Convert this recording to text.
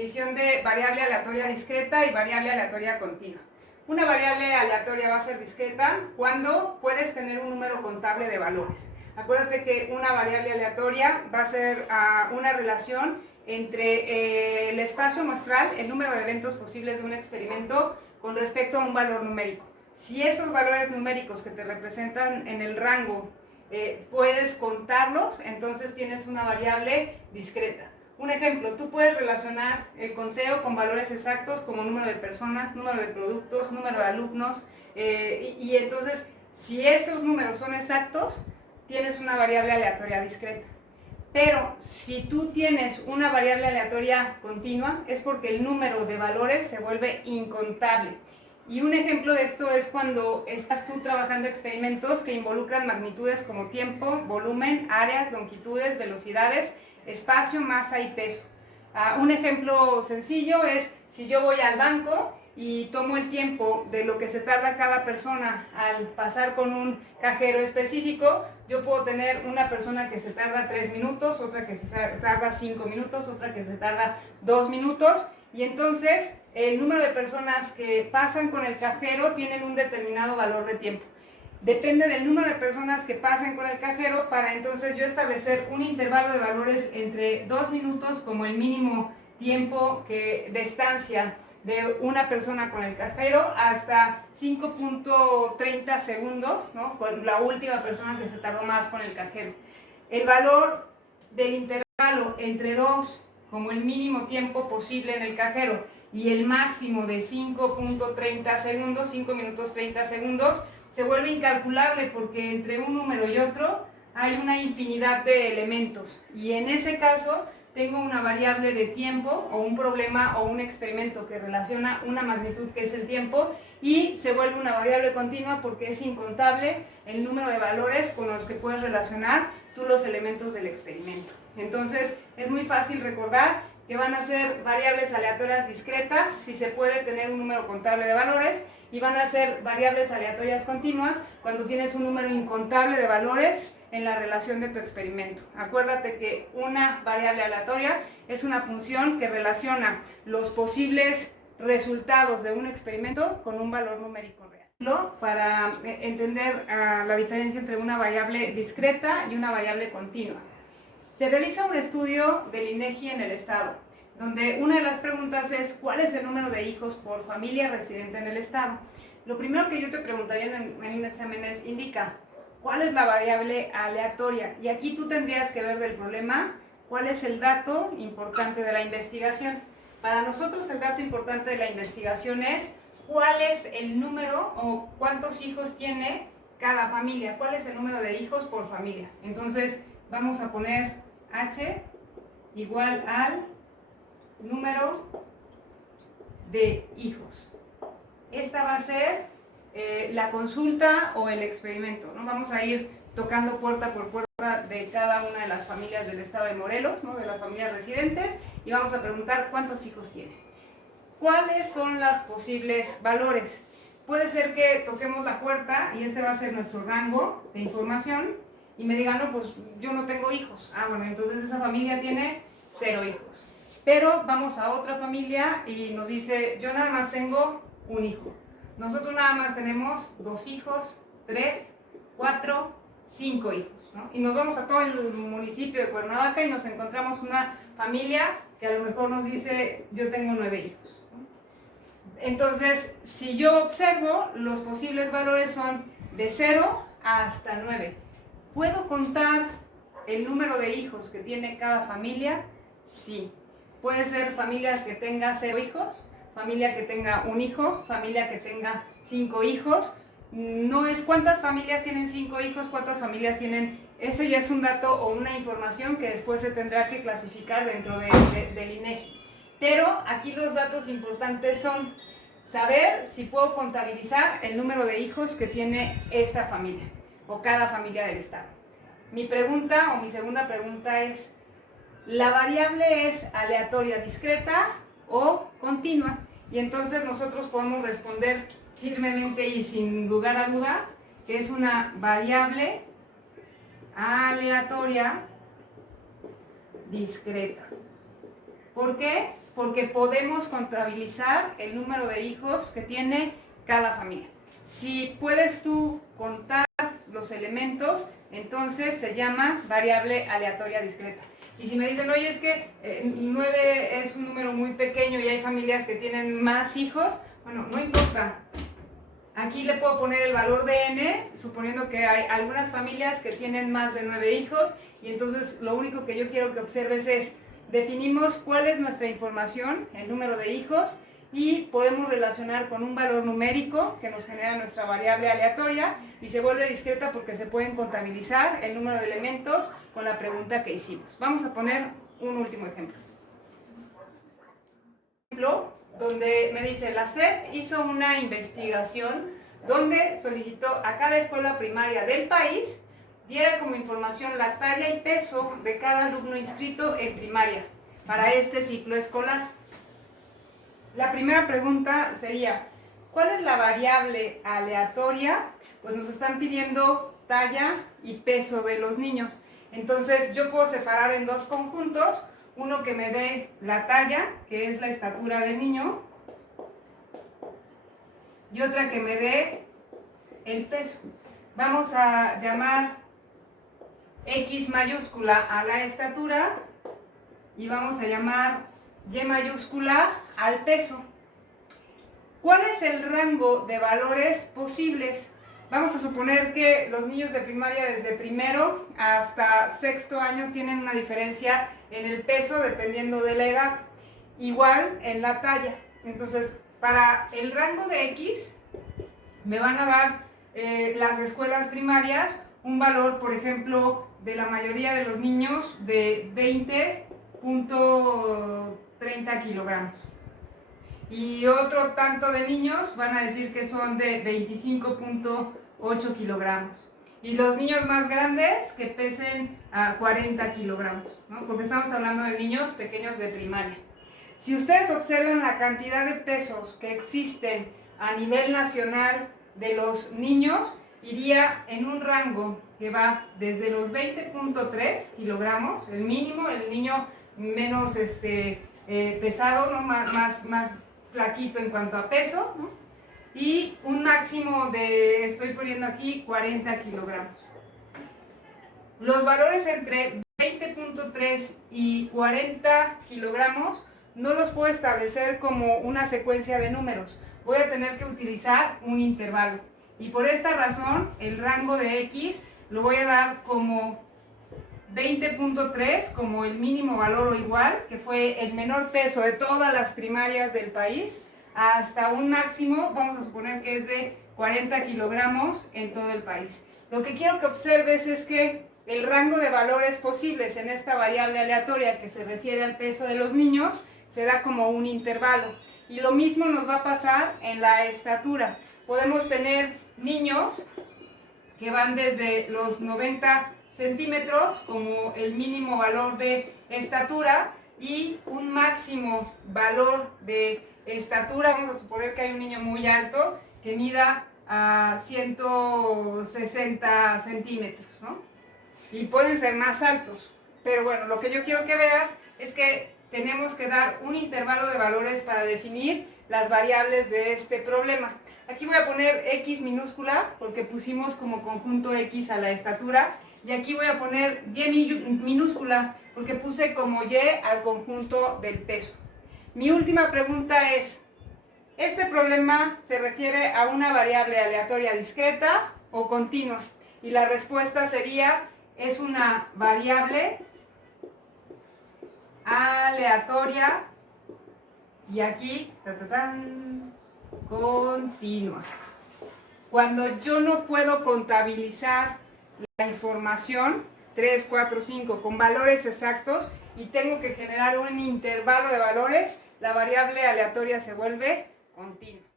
definición de variable aleatoria discreta y variable aleatoria continua. Una variable aleatoria va a ser discreta cuando puedes tener un número contable de valores. Acuérdate que una variable aleatoria va a ser una relación entre el espacio muestral, el número de eventos posibles de un experimento con respecto a un valor numérico. Si esos valores numéricos que te representan en el rango puedes contarlos, entonces tienes una variable discreta. Un ejemplo, tú puedes relacionar el conteo con valores exactos como número de personas, número de productos, número de alumnos, y entonces si esos números son exactos, tienes una variable aleatoria discreta. Pero si tú tienes una variable aleatoria continua, es porque el número de valores se vuelve incontable. Y un ejemplo de esto es cuando estás tú trabajando experimentos que involucran magnitudes como tiempo, volumen, áreas, longitudes, velocidades, espacio, masa y peso. Un ejemplo sencillo es si yo voy al banco y tomo el tiempo de lo que se tarda cada persona al pasar con un cajero específico, yo puedo tener una persona que se tarda 3 minutos, otra que se tarda 5 minutos, otra que se tarda 2 minutos, y entonces el número de personas que pasan con el cajero tienen un determinado valor de tiempo. Depende del número de personas que pasen con el cajero para entonces yo establecer un intervalo de valores entre 2 minutos como el mínimo tiempo de estancia de una persona con el cajero hasta 5.30 segundos, ¿no?, con la última persona que se tardó más con el cajero. El valor del intervalo entre 2 como el mínimo tiempo posible en el cajero y el máximo de 5.30 segundos, 5 minutos 30 segundos, se vuelve incalculable porque entre un número y otro hay una infinidad de elementos, y en ese caso tengo una variable de tiempo o un problema o un experimento que relaciona una magnitud que es el tiempo y se vuelve una variable continua porque es incontable el número de valores con los que puedes relacionar tú los elementos del experimento. Entonces es muy fácil recordar que van a ser variables aleatorias discretas si se puede tener un número contable de valores, y van a ser variables aleatorias continuas cuando tienes un número incontable de valores en la relación de tu experimento. Acuérdate que una variable aleatoria es una función que relaciona los posibles resultados de un experimento con un valor numérico real. Para entender la diferencia entre una variable discreta y una variable continua. Se realiza un estudio del INEGI en el estado, donde una de las preguntas es ¿cuál es el número de hijos por familia residente en el estado? Lo primero que yo te preguntaría en un examen es, indica ¿cuál es la variable aleatoria? Y aquí tú tendrías que ver del problema cuál es el dato importante de la investigación. Para nosotros el dato importante de la investigación es cuál es el número o cuántos hijos tiene cada familia, cuál es el número de hijos por familia. Entonces vamos a poner H igual al número de hijos. Esta va a ser la consulta o el experimento, ¿no? Vamos a ir tocando puerta por puerta de cada una de las familias del estado de Morelos, ¿no?, de las familias residentes, y vamos a preguntar cuántos hijos tienen. ¿Cuáles son los posibles valores? Puede ser que toquemos la puerta y este va a ser nuestro rango de información y me digan, no, pues yo no tengo hijos. Bueno, entonces esa familia tiene 0 hijos. Pero vamos a otra familia y nos dice, yo nada más tengo un hijo. Nosotros nada más tenemos 2 hijos, 3, 4, 5 hijos, ¿no? Y nos vamos a todo el municipio de Cuernavaca y nos encontramos una familia que a lo mejor nos dice, yo tengo 9 hijos, ¿no? Entonces, si yo observo, los posibles valores son de 0 hasta 9. ¿Puedo contar el número de hijos que tiene cada familia? Sí. Puede ser familia que tenga 0 hijos, familia que tenga un hijo, familia que tenga 5 hijos. No es cuántas familias tienen 5 hijos, cuántas familias tienen... Eso ya es un dato o una información que después se tendrá que clasificar dentro del INEGI. Pero aquí los datos importantes son saber si puedo contabilizar el número de hijos que tiene esta familia o cada familia del estado. Mi pregunta o mi segunda pregunta es, ¿la variable es aleatoria discreta o continua? Y entonces nosotros podemos responder firmemente y sin lugar a dudas que es una variable aleatoria discreta. ¿Por qué? porque podemos contabilizar el número de hijos que tiene cada familia. Si puedes tú contar los elementos, entonces se llama variable aleatoria discreta. Y si me dicen, oye, es que 9 es un número muy pequeño y hay familias que tienen más hijos, bueno, no importa. Aquí le puedo poner el valor de n, suponiendo que hay algunas familias que tienen más de 9 hijos, y entonces lo único que yo quiero que observes es, definimos cuál es nuestra información, el número de hijos, y podemos relacionar con un valor numérico que nos genera nuestra variable aleatoria, y se vuelve discreta porque se pueden contabilizar el número de elementos con la pregunta que hicimos. Vamos a poner un último ejemplo. Donde me dice, la SEP hizo una investigación donde solicitó a cada escuela primaria del país diera como información la talla y peso de cada alumno inscrito en primaria para este ciclo escolar. La primera pregunta sería, ¿cuál es la variable aleatoria? Pues nos están pidiendo talla y peso de los niños. Entonces yo puedo separar en dos conjuntos, uno que me dé la talla, que es la estatura del niño, y otra que me dé el peso. Vamos a llamar X mayúscula a la estatura y vamos a llamar Y mayúscula al peso. ¿Cuál es el rango de valores posibles? Vamos a suponer que los niños de primaria desde primero hasta sexto año tienen una diferencia en el peso dependiendo de la edad, igual en la talla. Entonces, para el rango de X me van a dar las escuelas primarias un valor, por ejemplo, de la mayoría de los niños de 20.30 kilogramos. Y otro tanto de niños van a decir que son de 25.8 kilogramos. Y los niños más grandes que pesen a 40 kilogramos, ¿no? Porque estamos hablando de niños pequeños de primaria. Si ustedes observan la cantidad de pesos que existen a nivel nacional de los niños, iría en un rango que va desde los 20.3 kilogramos, el mínimo, el niño menos pesado, ¿no? más flaquito en cuanto a peso, ¿no? Y un máximo de, estoy poniendo aquí, 40 kilogramos. Los valores entre 20.3 y 40 kilogramos no los puedo establecer como una secuencia de números. Voy a tener que utilizar un intervalo. Y por esta razón, el rango de X lo voy a dar como 20.3 como el mínimo valor o igual, que fue el menor peso de todas las primarias del país, hasta un máximo, vamos a suponer que es de 40 kilogramos en todo el país. Lo que quiero que observes es que el rango de valores posibles en esta variable aleatoria que se refiere al peso de los niños se da como un intervalo. Y lo mismo nos va a pasar en la estatura. Podemos tener niños que van desde los 90 centímetros como el mínimo valor de estatura y un máximo valor de estatura, vamos a suponer que hay un niño muy alto que mida a 160 centímetros, ¿no? Y pueden ser más altos, pero bueno, lo que yo quiero que veas es que tenemos que dar un intervalo de valores para definir las variables de este problema. Aquí voy a poner X minúscula porque pusimos como conjunto X a la estatura, y aquí voy a poner Y minúscula porque puse como Y al conjunto del peso. Mi última pregunta es, ¿este problema se refiere a una variable aleatoria discreta o continua? Y la respuesta sería, es una variable aleatoria y aquí, continua. Cuando yo no puedo contabilizar la información 3, 4, 5 con valores exactos y tengo que generar un intervalo de valores, la variable aleatoria se vuelve continua.